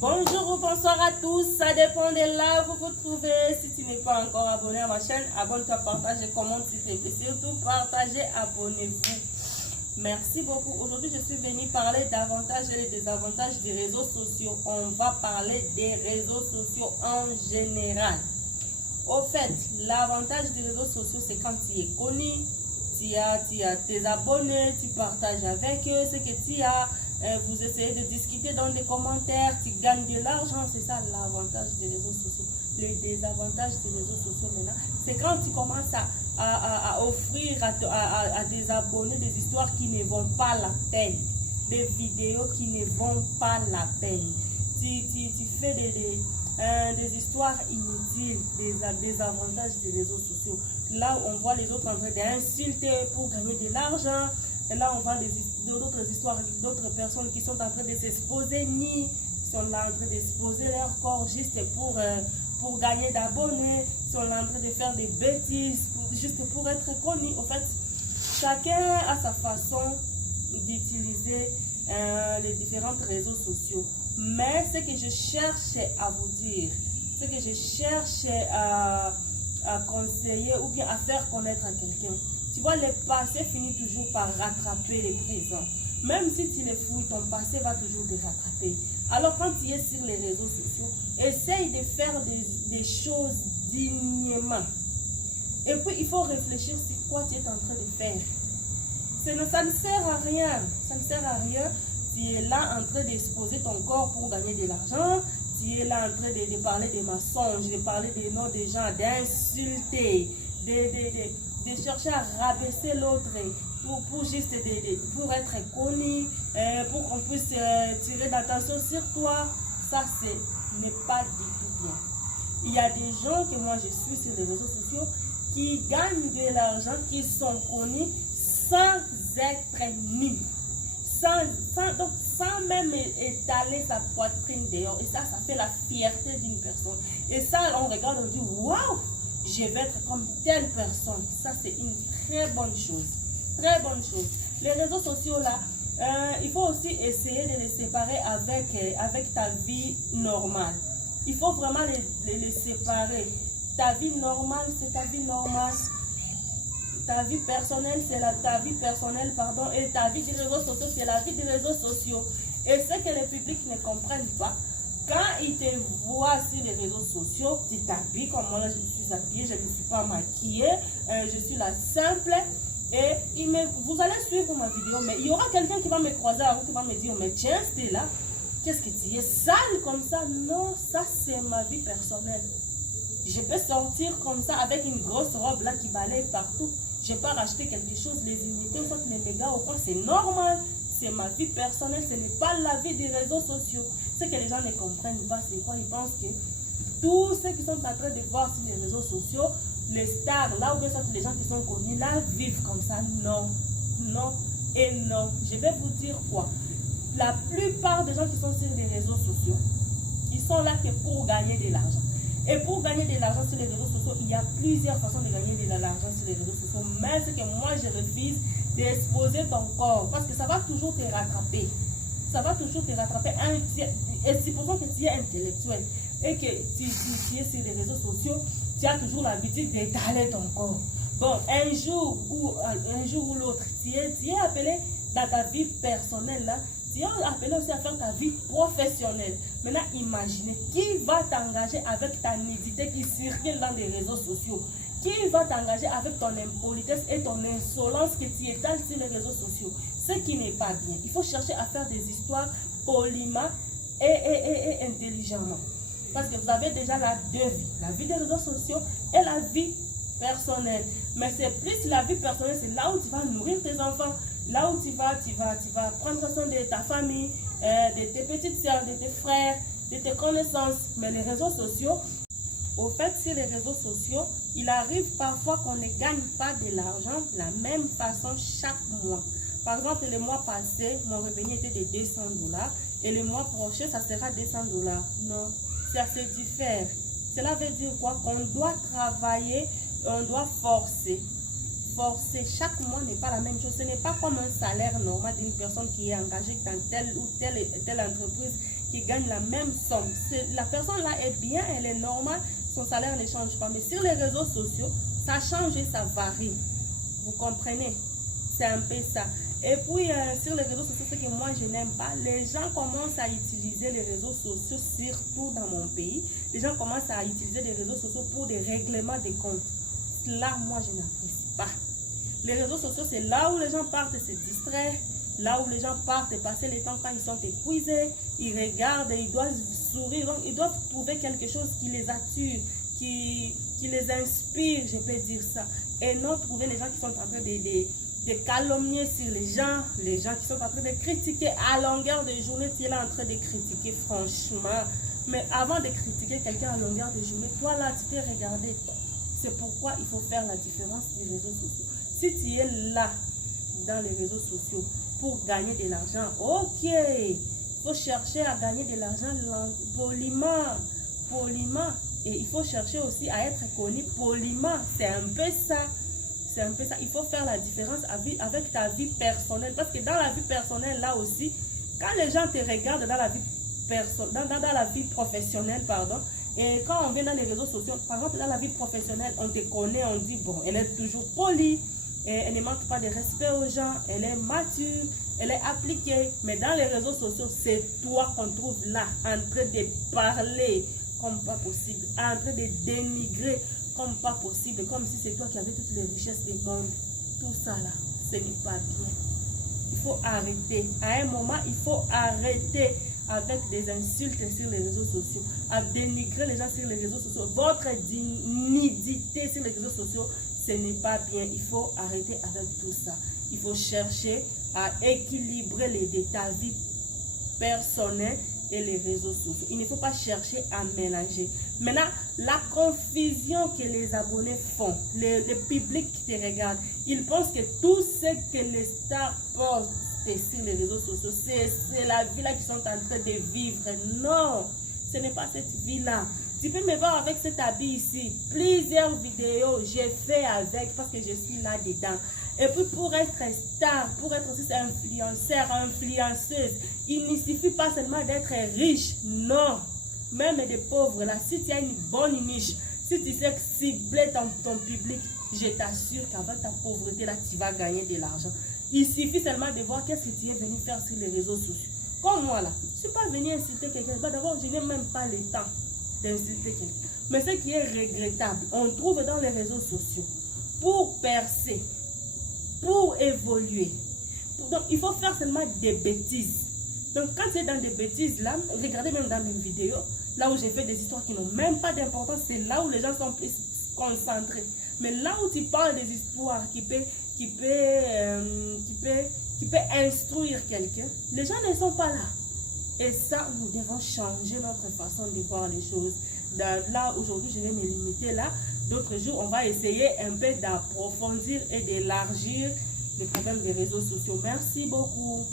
Bonjour ou bonsoir à tous, ça dépend de là où vous vous trouvez. Si tu n'es pas encore abonné à ma chaîne, abonne-toi, partage et commente s'il te plaît. Surtout partagez, abonnez-vous. Merci beaucoup. Aujourd'hui, je suis venue parler d'avantages et des désavantages des réseaux sociaux. On va parler des réseaux sociaux en général. Au fait, l'avantage des réseaux sociaux, c'est quand tu es connu, tu as tes abonnés, tu partages avec eux ce que tu as. Vous essayez de discuter dans les commentaires, tu gagnes de l'argent, c'est ça l'avantage des réseaux sociaux. Les désavantages des réseaux sociaux maintenant, c'est quand tu commences à offrir à des abonnés des histoires qui ne vont pas la peine, des vidéos qui ne vont pas la peine. Tu fais des histoires inutiles, des avantages des réseaux sociaux. Là, on voit les autres en train d'insulter pour gagner de l'argent. Et là, on voit d'autres histoires, d'autres personnes qui sont en train de s'exposer, qui sont là en train d'exposer leur corps juste pour gagner d'abonnés, sont là en train de faire des bêtises, juste pour être connus. En fait, chacun a sa façon d'utiliser les différents réseaux sociaux. Mais ce que je cherche à vous dire, ce que je cherche à conseiller ou bien à faire connaître à quelqu'un, tu vois, le passé finit toujours par rattraper le présent. Même si tu le fouilles, ton passé va toujours te rattraper. Alors quand tu es sur les réseaux sociaux, essaye de faire des choses dignement. Et puis il faut réfléchir sur quoi tu es en train de faire. Ça ne sert à rien. Ça ne sert à rien. Tu es là en train d'exposer ton corps pour gagner de l'argent. Tu es là en train de parler des mensonges, de parler des noms des gens, d'insulter, de chercher à rabaisser l'autre pour juste pour être connu, pour qu'on puisse tirer l'attention sur toi. Ça, ce n'est pas du tout bien. Il y a des gens que moi je suis sur les réseaux sociaux qui gagnent de l'argent, qui sont connus sans être nus. Sans même étaler sa poitrine dehors. Et ça fait la fierté d'une personne. Et ça, on regarde, on dit, waouh, je vais être comme telle personne. Ça, c'est une très bonne chose. Très bonne chose. Les réseaux sociaux, là, il faut aussi essayer de les séparer avec ta vie normale. Il faut vraiment les séparer. Ta vie normale, c'est ta vie normale. Ta vie personnelle, c'est ta vie personnelle, pardon, et ta vie des réseaux sociaux, c'est la vie des réseaux sociaux. Et ce que le public ne comprenne pas, quand ils te voient sur les réseaux sociaux, tu t'habilles comme moi, là je suis habillée, je ne suis pas maquillée, je suis la simple, et vous allez suivre ma vidéo, mais il y aura quelqu'un qui va me croiser avant, qui va me dire, mais tiens, c'était là, qu'est-ce que tu es sale comme ça? Non, ça c'est ma vie personnelle. Je peux sortir comme ça avec une grosse robe là qui balaye partout. Je peux racheter quelque chose, les unités, soit les mégas ou quoi, c'est normal. C'est ma vie personnelle, ce n'est pas la vie des réseaux sociaux. Ce que les gens ne comprennent pas, c'est quoi? Ils pensent que tous ceux qui sont en train de voir sur les réseaux sociaux, les stars, là où sont les gens qui sont connus, là, vivent comme ça. Non, non et non. Je vais vous dire quoi. La plupart des gens qui sont sur les réseaux sociaux, ils sont là que pour gagner de l'argent. Et pour gagner de l'argent sur les réseaux sociaux, il y a plusieurs façons de gagner de l'argent sur les réseaux sociaux. Mais ce que moi je refuse d'exposer ton corps, parce que ça va toujours te rattraper. Ça va toujours te rattraper. Et supposons que tu es intellectuel et que tu es sur les réseaux sociaux, tu as toujours l'habitude d'étaler ton corps. Bon, un jour ou l'autre, tu es appelé dans ta vie personnelle là. Tu es appelé aussi à faire ta vie professionnelle. Maintenant, imaginez qui va t'engager avec ta nudité qui circule dans les réseaux sociaux. Qui va t'engager avec ton impolitesse et ton insolence que tu étales sur les réseaux sociaux. Ce qui n'est pas bien. Il faut chercher à faire des histoires poliment et intelligemment. Parce que vous avez déjà la deux vies. La vie des réseaux sociaux et la vie personnelle. Mais c'est plus la vie personnelle, c'est là où tu vas nourrir tes enfants. Là où tu vas prendre soin de ta famille, de tes petites soeurs, de tes frères, de tes connaissances. Mais les réseaux sociaux, au fait, sur les réseaux sociaux, il arrive parfois qu'on ne gagne pas de l'argent de la même façon chaque mois. Par exemple, le mois passé, mon revenu était de 200 $. Et le mois prochain, ça sera 200 $. Non, ça se diffère. Cela veut dire quoi? Qu'on doit travailler, on doit forcer. Chaque mois n'est pas la même chose. Ce n'est pas comme un salaire normal d'une personne qui est engagée dans telle ou telle entreprise qui gagnent la même somme. La personne là est bien, elle est normale, son salaire ne change pas. Mais sur les réseaux sociaux, ça change et ça varie. Vous comprenez? C'est un peu ça. Et puis, sur les réseaux sociaux, ce que moi, je n'aime pas, les gens commencent à utiliser les réseaux sociaux, surtout dans mon pays. Les gens commencent à utiliser les réseaux sociaux pour des règlements de comptes. Là, moi, je n'apprécie pas. Les réseaux sociaux, c'est là où les gens partent se distraire, là où les gens partent passer le temps quand ils sont épuisés, ils regardent et ils doivent sourire. Donc, ils doivent trouver quelque chose qui les attire, qui les inspire, je peux dire ça. Et non trouver les gens qui sont en train de calomnier sur les gens qui sont en train de critiquer à longueur de journée. Tu es là en train de critiquer, franchement. Mais avant de critiquer quelqu'un à longueur de journée, toi là, tu t'es regardé. C'est pourquoi il faut faire la différence des réseaux sociaux. Si tu es là, dans les réseaux sociaux, pour gagner de l'argent, ok. Il faut chercher à gagner de l'argent poliment. Et il faut chercher aussi à être connu poliment. C'est un peu ça. C'est un peu ça. Il faut faire la différence avec ta vie personnelle. Parce que dans la vie personnelle, là aussi, quand les gens te regardent dans la vie dans la vie professionnelle, pardon, et quand on vient dans les réseaux sociaux, par exemple, dans la vie professionnelle, on te connaît, on dit, bon, elle est toujours polie, et elle ne manque pas de respect aux gens, elle est mature, elle est appliquée. Mais dans les réseaux sociaux, c'est toi qu'on trouve là, en train de parler comme pas possible, en train de dénigrer comme pas possible, comme si c'est toi qui avais toutes les richesses du monde. Tout ça là, ce n'est pas bien. Il faut arrêter. À un moment, il faut arrêter avec des insultes sur les réseaux sociaux, à dénigrer les gens sur les réseaux sociaux. Votre dignité sur les réseaux sociaux, ce n'est pas bien. Il faut arrêter avec tout ça. Il faut chercher à équilibrer les détails vie personnelle et les réseaux sociaux. Il ne faut pas chercher à mélanger. Maintenant, la confusion que les abonnés font, le public qui te regarde, ils pensent que tout ce que les stars postent sur les réseaux sociaux, c'est la vie là qu'ils sont en train de vivre. Non, ce n'est pas cette vie-là. Tu peux me voir avec cet habit ici. Plusieurs vidéos, j'ai fait avec parce que je suis là-dedans. Et puis pour être star, pour être aussi influenceur, influenceuse, il ne suffit pas seulement d'être riche. Non, même des pauvres là, si tu as une bonne niche, si tu sais cibler ton public, je t'assure qu'avec ta pauvreté là, tu vas gagner de l'argent. Il suffit seulement de voir qu'est-ce que tu es venu faire sur les réseaux sociaux. Comme moi là, je ne suis pas venu insulter quelqu'un. D'abord, je n'ai même pas le temps d'insulter quelqu'un. Mais ce qui est regrettable, on trouve dans les réseaux sociaux, pour percer, pour évoluer. Donc, il faut faire seulement des bêtises. Donc, quand tu es dans des bêtises là, regardez même dans mes vidéos, là où j'ai fait des histoires qui n'ont même pas d'importance, c'est là où les gens sont plus concentrés. Mais là où tu parles des histoires qui peut instruire quelqu'un, les gens ne sont pas là. Et ça, nous devons changer notre façon de voir les choses. Là, aujourd'hui, je vais me limiter là. D'autres jours, on va essayer un peu d'approfondir et d'élargir le problème des réseaux sociaux. Merci beaucoup.